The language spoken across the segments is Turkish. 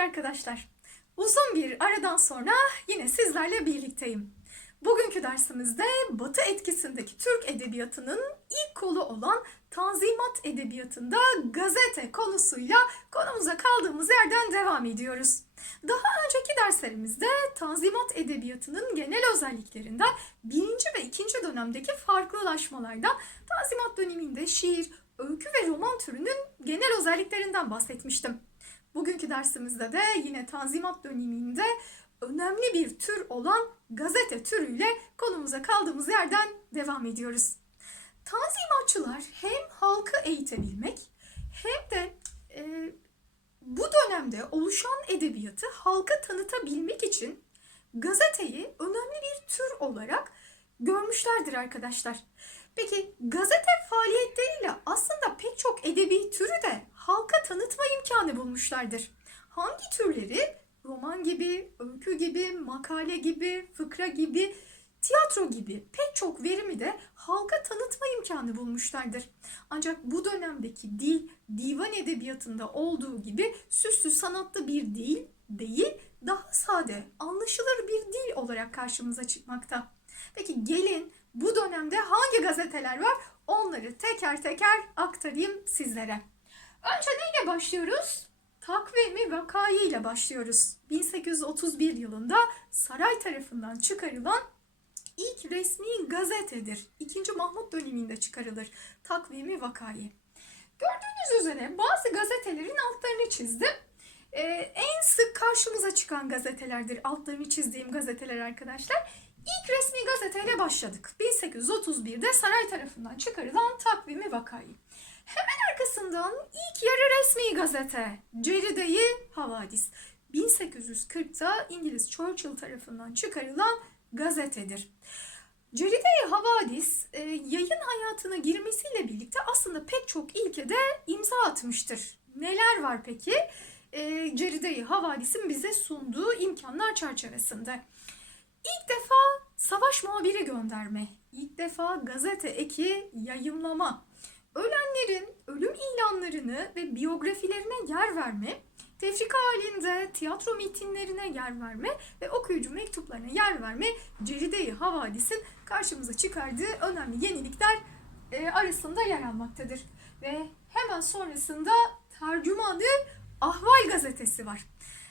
arkadaşlar. Uzun bir aradan sonra yine sizlerle birlikteyim. Bugünkü dersimizde Batı etkisindeki Türk edebiyatının ilk kolu olan Tanzimat Edebiyatı'nda gazete konusuyla konumuza kaldığımız yerden devam ediyoruz. Daha önceki derslerimizde Tanzimat Edebiyatı'nın genel özelliklerinden birinci ve ikinci dönemdeki farklılaşmalardan Tanzimat döneminde şiir, öykü ve roman türünün genel özelliklerinden bahsetmiştim. Bugünkü dersimizde de yine Tanzimat döneminde önemli bir tür olan gazete türüyle konumuza kaldığımız yerden devam ediyoruz. Tanzimatçılar hem halkı eğitebilmek hem de e, bu dönemde oluşan edebiyatı halka tanıtabilmek için gazeteyi önemli bir tür olarak görmüşlerdir arkadaşlar. Peki gazete faaliyetleriyle aslında pek çok edebi türü de halka tanıtma imkanı bulmuşlardır. Hangi türleri? Roman gibi, öykü gibi, makale gibi, fıkra gibi, tiyatro gibi pek çok verimi de halka tanıtma imkanı bulmuşlardır. Ancak bu dönemdeki dil, divan edebiyatında olduğu gibi süslü sanatlı bir dil değil, daha sade, anlaşılır bir dil olarak karşımıza çıkmakta. Peki gelin bu dönemde hangi gazeteler var? Onları teker teker aktarayım sizlere. Önce neyle başlıyoruz? Takvimi Vakayı ile başlıyoruz. 1831 yılında saray tarafından çıkarılan ilk resmi gazetedir. 2. Mahmut döneminde çıkarılır Takvimi Vakayı. Gördüğünüz üzere bazı gazetelerin altlarını çizdim. Ee, en sık karşımıza çıkan gazetelerdir altlarını çizdiğim gazeteler arkadaşlar. İlk resmi gazeteyle başladık. 1831'de saray tarafından çıkarılan Takvimi Vakayı. Hemen arkasından ilk yarı resmi gazete Ceride-i Havadis. 1840'ta İngiliz Churchill tarafından çıkarılan gazetedir. Ceride-i Havadis e, yayın hayatına girmesiyle birlikte aslında pek çok ilkede imza atmıştır. Neler var peki? E, Ceride-i Havadis'in bize sunduğu imkanlar çerçevesinde. İlk defa savaş muhabiri gönderme, ilk defa gazete eki yayımlama, ölenlerin ölüm ilanlarını ve biyografilerine yer verme, tefrika halinde tiyatro mitinlerine yer verme ve okuyucu mektuplarına yer verme Ceride-i Havadis'in karşımıza çıkardığı önemli yenilikler e, arasında yer almaktadır. Ve hemen sonrasında Tercümanı Ahval gazetesi var.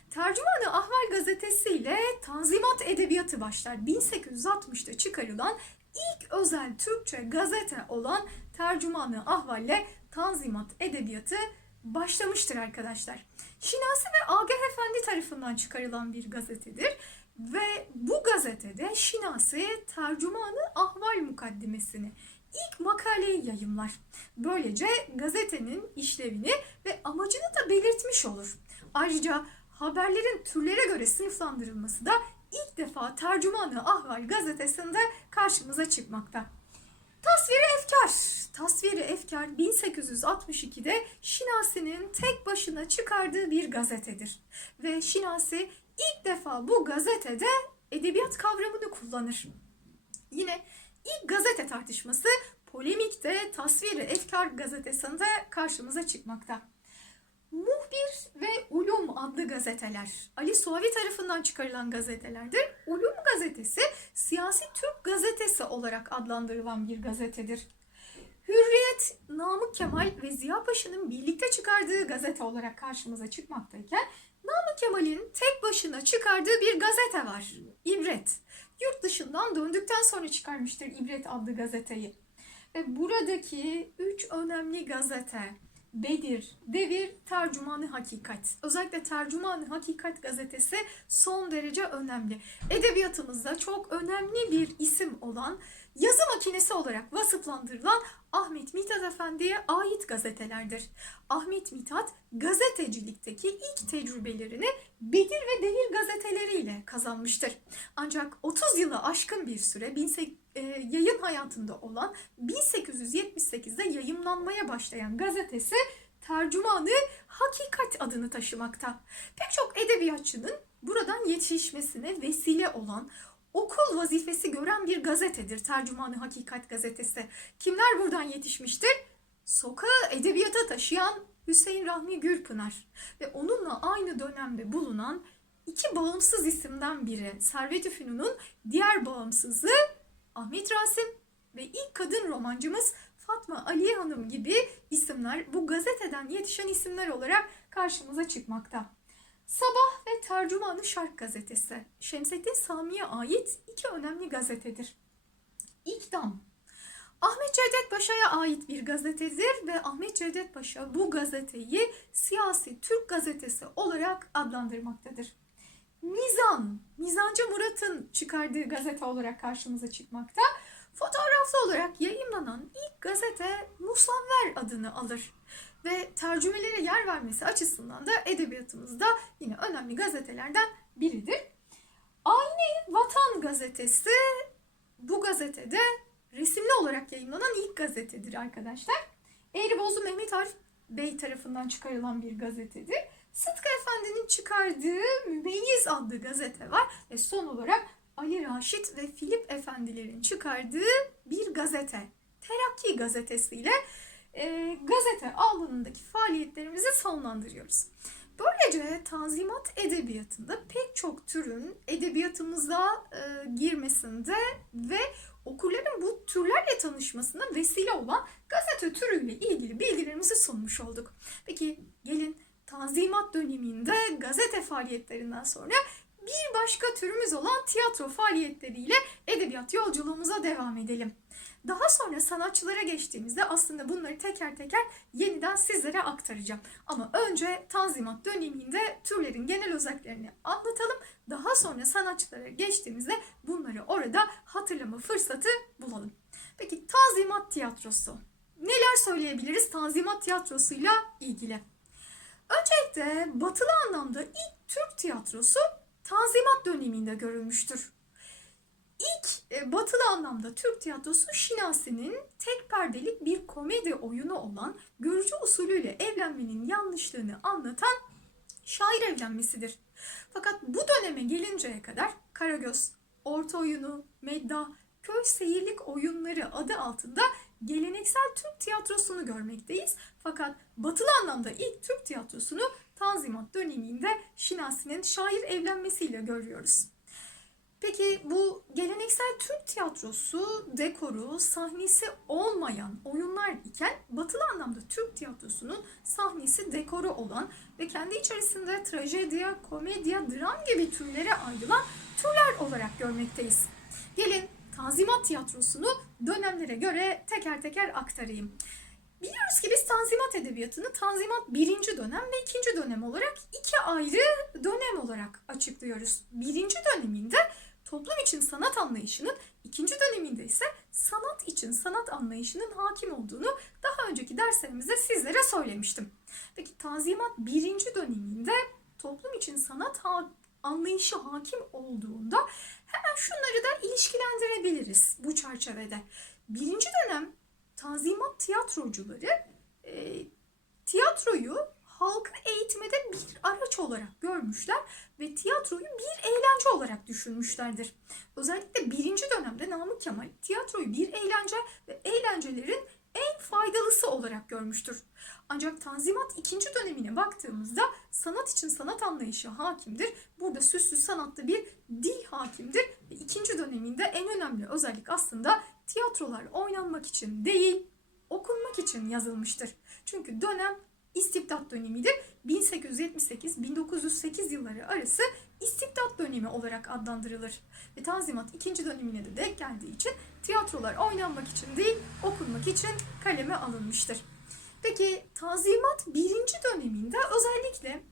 Tercümanı Ahval gazetesi ile Tanzimat Edebiyatı başlar. 1860'da çıkarılan ilk özel Türkçe gazete olan Tercümanı Ahval ile Tanzimat Edebiyatı başlamıştır arkadaşlar. Şinasi ve Agah Efendi tarafından çıkarılan bir gazetedir. Ve bu gazetede Şinasi Tercümanı Ahval mukaddimesini ilk makaleyi yayımlar. Böylece gazetenin işlevini ve amacını da belirtmiş olur. Ayrıca haberlerin türlere göre sınıflandırılması da ilk defa Tercümanı Ahval gazetesinde karşımıza çıkmakta. Tasviri Efkar. Tasviri Efkar 1862'de Şinasi'nin tek başına çıkardığı bir gazetedir. Ve Şinasi ilk defa bu gazetede edebiyat kavramını kullanır. Yine ilk gazete tartışması polemikte Tasviri Efkar gazetesinde karşımıza çıkmakta. Muhbir ve Ulum adlı gazeteler Ali Suavi tarafından çıkarılan gazetelerdir. Ulum gazetesi siyasi Türk gazetesi olarak adlandırılan bir gazetedir. Hürriyet, Namık Kemal ve Ziya Paşa'nın birlikte çıkardığı gazete olarak karşımıza çıkmaktayken Namık Kemal'in tek başına çıkardığı bir gazete var. İbret. Yurt dışından döndükten sonra çıkarmıştır İbret adlı gazeteyi. Ve buradaki üç önemli gazete Bedir, Devir, Tercümanı Hakikat. Özellikle Tercümanı Hakikat gazetesi son derece önemli. Edebiyatımızda çok önemli bir isim olan yazı makinesi olarak vasıflandırılan Ahmet Mithat Efendi'ye ait gazetelerdir. Ahmet Mithat gazetecilikteki ilk tecrübelerini Bedir ve Devir gazeteleriyle kazanmıştır. Ancak 30 yılı aşkın bir süre 18 e, yayın hayatında olan 1878'de yayımlanmaya başlayan gazetesi Tercümanı Hakikat adını taşımakta. Pek çok edebiyatçının buradan yetişmesine vesile olan okul vazifesi gören bir gazetedir Tercümanı Hakikat gazetesi. Kimler buradan yetişmiştir? Sokağı edebiyata taşıyan Hüseyin Rahmi Gürpınar ve onunla aynı dönemde bulunan iki bağımsız isimden biri Servet-i Fünun'un diğer bağımsızı Ahmet Rasim ve ilk kadın romancımız Fatma Aliye Hanım gibi isimler bu gazeteden yetişen isimler olarak karşımıza çıkmakta. Sabah ve Tercümanı Şark gazetesi Şemsettin Sami'ye ait iki önemli gazetedir. İkdam Ahmet Cevdet Paşa'ya ait bir gazetedir ve Ahmet Cevdet Paşa bu gazeteyi siyasi Türk gazetesi olarak adlandırmaktadır. Mizan, Mizancı Murat'ın çıkardığı gazete olarak karşımıza çıkmakta. Fotoğraflı olarak yayınlanan ilk gazete Musavver adını alır ve tercümelere yer vermesi açısından da edebiyatımızda yine önemli gazetelerden biridir. Ayne Vatan gazetesi bu gazetede resimli olarak yayınlanan ilk gazetedir arkadaşlar. Eğribozu Mehmet Arif Bey tarafından çıkarılan bir gazetedir. Çıkardığı Mümeyyiz adlı gazete var ve son olarak Ali Raşit ve Filip Efendilerin çıkardığı bir gazete. Terakki gazetesiyle e, gazete alanındaki faaliyetlerimizi sonlandırıyoruz. Böylece Tanzimat Edebiyatı'nda pek çok türün edebiyatımıza e, girmesinde ve okurların bu türlerle tanışmasına vesile olan gazete türüyle ilgili bilgilerimizi sunmuş olduk. Peki gelin Tanzimat döneminde gazete faaliyetlerinden sonra bir başka türümüz olan tiyatro faaliyetleriyle edebiyat yolculuğumuza devam edelim. Daha sonra sanatçılara geçtiğimizde aslında bunları teker teker yeniden sizlere aktaracağım. Ama önce Tanzimat döneminde türlerin genel özelliklerini anlatalım. Daha sonra sanatçılara geçtiğimizde bunları orada hatırlama fırsatı bulalım. Peki Tanzimat tiyatrosu. Neler söyleyebiliriz Tanzimat tiyatrosuyla ilgili? Öncelikle batılı anlamda ilk Türk tiyatrosu Tanzimat döneminde görülmüştür. İlk e, batılı anlamda Türk tiyatrosu Şinasi'nin tek perdelik bir komedi oyunu olan görücü usulüyle evlenmenin yanlışlığını anlatan şair evlenmesidir. Fakat bu döneme gelinceye kadar Karagöz, Orta Oyunu, Medda, Köy Seyirlik Oyunları adı altında geleneksel Türk tiyatrosunu görmekteyiz. Fakat batılı anlamda ilk Türk tiyatrosunu Tanzimat döneminde Şinasi'nin şair evlenmesiyle görüyoruz. Peki bu geleneksel Türk tiyatrosu dekoru, sahnesi olmayan oyunlar iken batılı anlamda Türk tiyatrosunun sahnesi dekoru olan ve kendi içerisinde trajedya, komedya, dram gibi türlere ayrılan türler olarak görmekteyiz. Gelin Tanzimat tiyatrosunu dönemlere göre teker teker aktarayım. Biliyoruz ki biz Tanzimat Edebiyatı'nı Tanzimat birinci dönem ve ikinci dönem olarak iki ayrı dönem olarak açıklıyoruz. Birinci döneminde toplum için sanat anlayışının, ikinci döneminde ise sanat için sanat anlayışının hakim olduğunu daha önceki derslerimizde sizlere söylemiştim. Peki Tanzimat birinci döneminde toplum için sanat ha- anlayışı hakim olduğunda hemen şunları da ilişkilendirebiliriz bu çerçevede. Birinci dönem Tanzimat tiyatrocuları e, tiyatroyu halkı eğitmede bir araç olarak görmüşler ve tiyatroyu bir eğlence olarak düşünmüşlerdir. Özellikle birinci dönemde Namık Kemal tiyatroyu bir eğlence ve eğlencelerin en faydalısı olarak görmüştür. Ancak Tanzimat ikinci dönemine baktığımızda sanat için sanat anlayışı hakimdir. Burada süslü sanatta bir dil hakimdir. Ve ikinci döneminde en önemli özellik aslında tiyatrolar oynanmak için değil, okunmak için yazılmıştır. Çünkü dönem istibdat dönemidir. 1878-1908 yılları arası istibdat dönemi olarak adlandırılır. Ve Tanzimat ikinci dönemine de denk geldiği için tiyatrolar oynanmak için değil, okunmak için kaleme alınmıştır. Peki Tanzimat birinci döneminde özellikle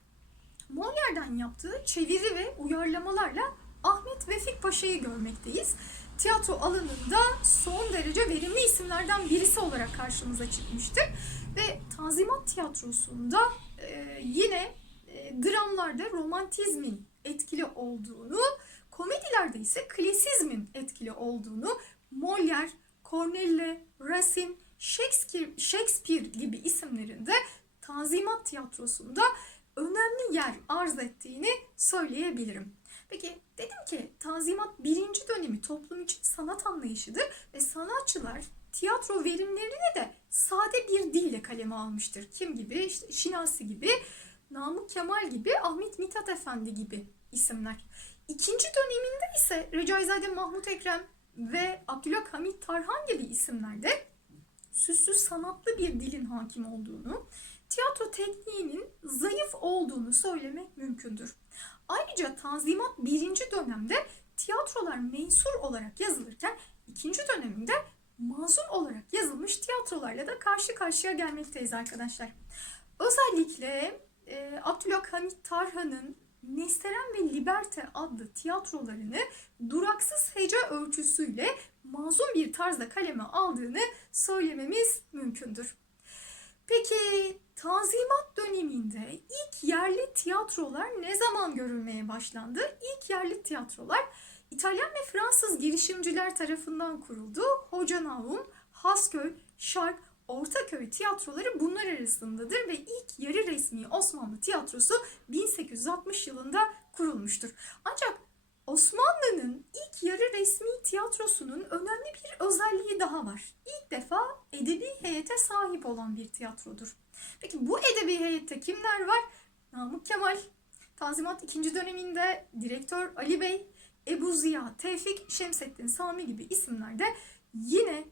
Molière'den yaptığı çeviri ve uyarlamalarla Ahmet Vefik Paşa'yı görmekteyiz. Tiyatro alanında son derece verimli isimlerden birisi olarak karşımıza çıkmıştır. Ve Tanzimat Tiyatrosu'nda e, yine e, dramlarda romantizmin etkili olduğunu, komedilerde ise klasizmin etkili olduğunu Molière, Corneille, Racine, Shakespeare, Shakespeare gibi isimlerinde Tanzimat Tiyatrosu'nda önemli yer arz ettiğini söyleyebilirim. Peki dedim ki Tanzimat birinci dönemi toplum için sanat anlayışıdır ve sanatçılar tiyatro verimlerini de sade bir dille kaleme almıştır. Kim gibi? İşte Şinasi gibi, Namık Kemal gibi, Ahmet Mithat Efendi gibi isimler. İkinci döneminde ise Recaizade Mahmut Ekrem ve Abdülhamit Tarhan gibi isimlerde süssüz sanatlı bir dilin hakim olduğunu, tiyatro tekniğinin zayıf olduğunu söylemek mümkündür. Ayrıca Tanzimat birinci dönemde tiyatrolar mensur olarak yazılırken ikinci döneminde mazur olarak yazılmış tiyatrolarla da karşı karşıya gelmekteyiz arkadaşlar. Özellikle e, Abdülhamit Tarhan'ın Nesteren ve Liberte adlı tiyatrolarını duraksız hece ölçüsüyle mazlum bir tarzda kaleme aldığını söylememiz mümkündür. Peki Tanzimat döneminde ilk yerli tiyatrolar ne zaman görülmeye başlandı? İlk yerli tiyatrolar İtalyan ve Fransız girişimciler tarafından kuruldu. Hoca Nahum, Hasköy, Şark, Ortaköy tiyatroları bunlar arasındadır ve ilk yarı resmi Osmanlı tiyatrosu 1860 yılında kurulmuştur. Ancak Osmanlı'nın ilk yarı resmi tiyatrosunun önemli bir özelliği daha var. İlk defa edebi heyete sahip olan bir tiyatrodur. Peki bu edebi heyette kimler var? Namık Kemal, Tanzimat 2. döneminde direktör Ali Bey, Ebu Ziya, Tevfik, Şemsettin Sami gibi isimler de yine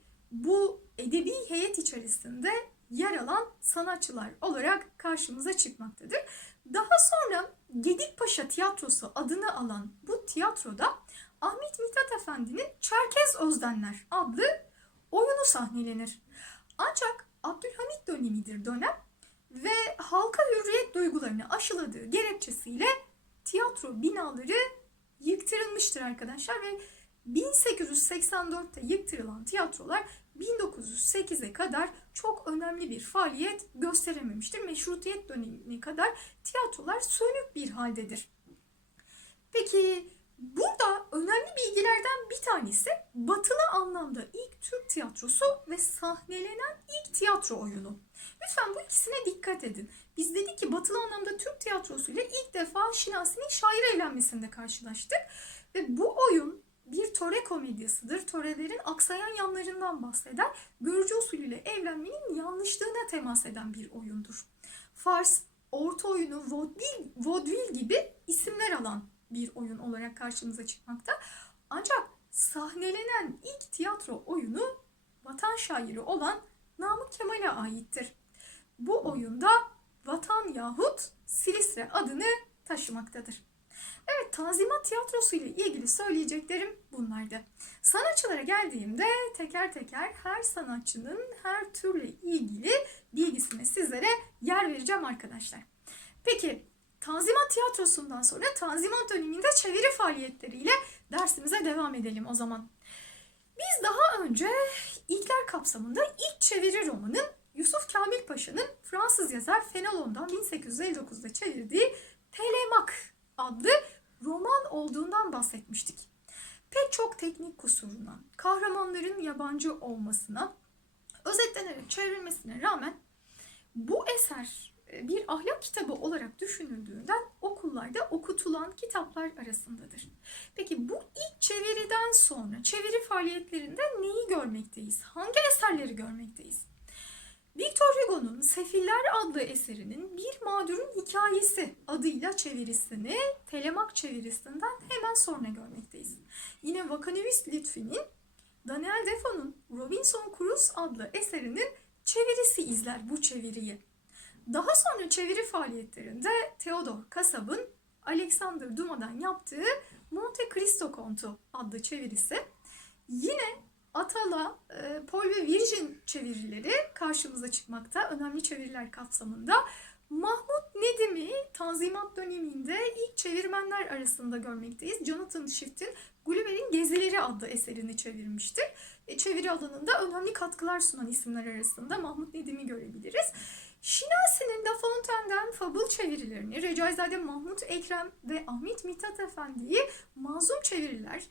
bu edebi heyet içerisinde yer alan sanatçılar olarak karşımıza çıkmaktadır. Daha sonra Gedikpaşa Tiyatrosu adını alan bu tiyatroda Ahmet Mithat Efendi'nin Çerkez Özdenler adlı oyunu sahnelenir. Ancak Abdülhamit dönemidir dönem ve halka hürriyet duygularını aşıladığı gerekçesiyle tiyatro binaları yıktırılmıştır arkadaşlar ve 1884'te yıktırılan tiyatrolar 1908'e kadar çok önemli bir faaliyet gösterememiştir. Meşrutiyet dönemine kadar tiyatrolar sönük bir haldedir. Peki burada önemli bilgilerden bir tanesi batılı anlamda ilk Türk tiyatrosu ve sahnelenen ilk tiyatro oyunu. Lütfen bu ikisine dikkat edin. Biz dedik ki batılı anlamda Türk tiyatrosu ile ilk defa Şinasi'nin şair eğlenmesinde karşılaştık. Ve bu oyun bir töre komedyasıdır. Törelerin aksayan yanlarından bahseder. Görücü usulüyle evlenmenin yanlışlığına temas eden bir oyundur. Fars, orta oyunu, vaudeville, vaudeville gibi isimler alan bir oyun olarak karşımıza çıkmakta. Ancak sahnelenen ilk tiyatro oyunu vatan şairi olan Namık Kemal'e aittir. Bu oyunda Vatan yahut Silistre adını taşımaktadır. Evet, Tanzimat Tiyatrosu ile ilgili söyleyeceklerim bunlardı. Sanatçılara geldiğimde teker teker her sanatçının her türle ilgili bilgisine sizlere yer vereceğim arkadaşlar. Peki, Tanzimat Tiyatrosu'ndan sonra Tanzimat döneminde çeviri faaliyetleriyle dersimize devam edelim o zaman. Biz daha önce ilkler kapsamında ilk çeviri romanın Yusuf Kamil Paşa'nın Fransız yazar Fenelon'dan 1859'da çevirdiği Telemak adlı roman olduğundan bahsetmiştik. Pek çok teknik kusuruna, kahramanların yabancı olmasına, özetlenerek çevrilmesine rağmen bu eser e, bir ahlak kitabı olarak düşünüldüğünden okullarda okutulan kitaplar arasındadır. Peki bu ilk çeviriden sonra çeviri faaliyetlerinde neyi görmekteyiz? Hangi eserleri görmekteyiz? Victor Hugo'nun Sefiller adlı eserinin Bir Mağdurun Hikayesi adıyla çevirisini Telemak çevirisinden hemen sonra görmekteyiz. Yine Vakanevist Lütfi'nin Daniel Defoe'nun Robinson Crusoe adlı eserinin çevirisi izler bu çeviriyi. Daha sonra çeviri faaliyetlerinde Theodor Kasab'ın Alexander Dumas'dan yaptığı Monte Cristo Kontu adlı çevirisi. Yine Atala, e, Paul ve Virgin çevirileri karşımıza çıkmakta. Önemli çeviriler kapsamında. Mahmut Nedim'i Tanzimat döneminde ilk çevirmenler arasında görmekteyiz. Jonathan Swift'in Gulliver'in Gezileri adlı eserini çevirmiştir. E, çeviri alanında önemli katkılar sunan isimler arasında Mahmut Nedim'i görebiliriz. Şinasi'nin Da Fontaine'den Fable çevirilerini, Recaizade Mahmut Ekrem ve Ahmet Mithat Efendi'yi mazlum çeviriler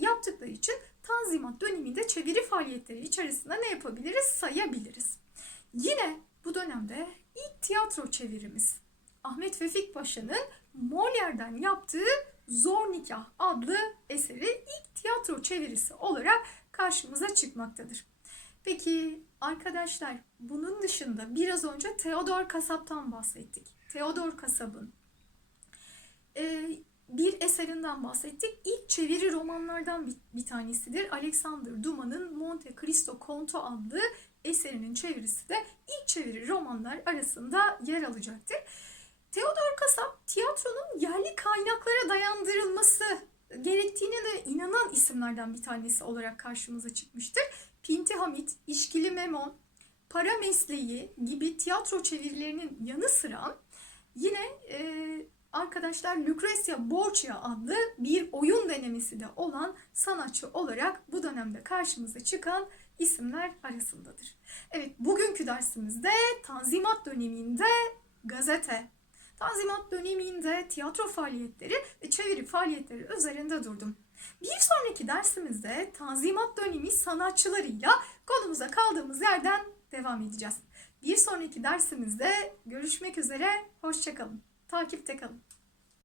yaptıkları için Tanzimat döneminde çeviri faaliyetleri içerisinde ne yapabiliriz? Sayabiliriz. Yine bu dönemde ilk tiyatro çevirimiz Ahmet Vefik Paşa'nın Molière'den yaptığı Zor Nikah adlı eseri ilk tiyatro çevirisi olarak karşımıza çıkmaktadır. Peki arkadaşlar bunun dışında biraz önce Theodor Kasap'tan bahsettik. Theodor Kasap'ın e, eserinden bahsettik. İlk çeviri romanlardan bir, bir tanesidir. Alexander Dumas'ın Monte Cristo Conto adlı eserinin çevirisi de ilk çeviri romanlar arasında yer alacaktır. Theodor Kasap tiyatronun yerli kaynaklara dayandırılması gerektiğine de inanan isimlerden bir tanesi olarak karşımıza çıkmıştır. Pinti Hamit, İşkili Memon, Para Mesleği gibi tiyatro çevirilerinin yanı sıra yine e, arkadaşlar Lucrezia Borgia adlı bir oyun denemesi de olan sanatçı olarak bu dönemde karşımıza çıkan isimler arasındadır. Evet bugünkü dersimizde Tanzimat döneminde gazete, Tanzimat döneminde tiyatro faaliyetleri ve çeviri faaliyetleri üzerinde durdum. Bir sonraki dersimizde Tanzimat dönemi sanatçılarıyla konumuza kaldığımız yerden devam edeceğiz. Bir sonraki dersimizde görüşmek üzere, hoşçakalın. Takipte kalın.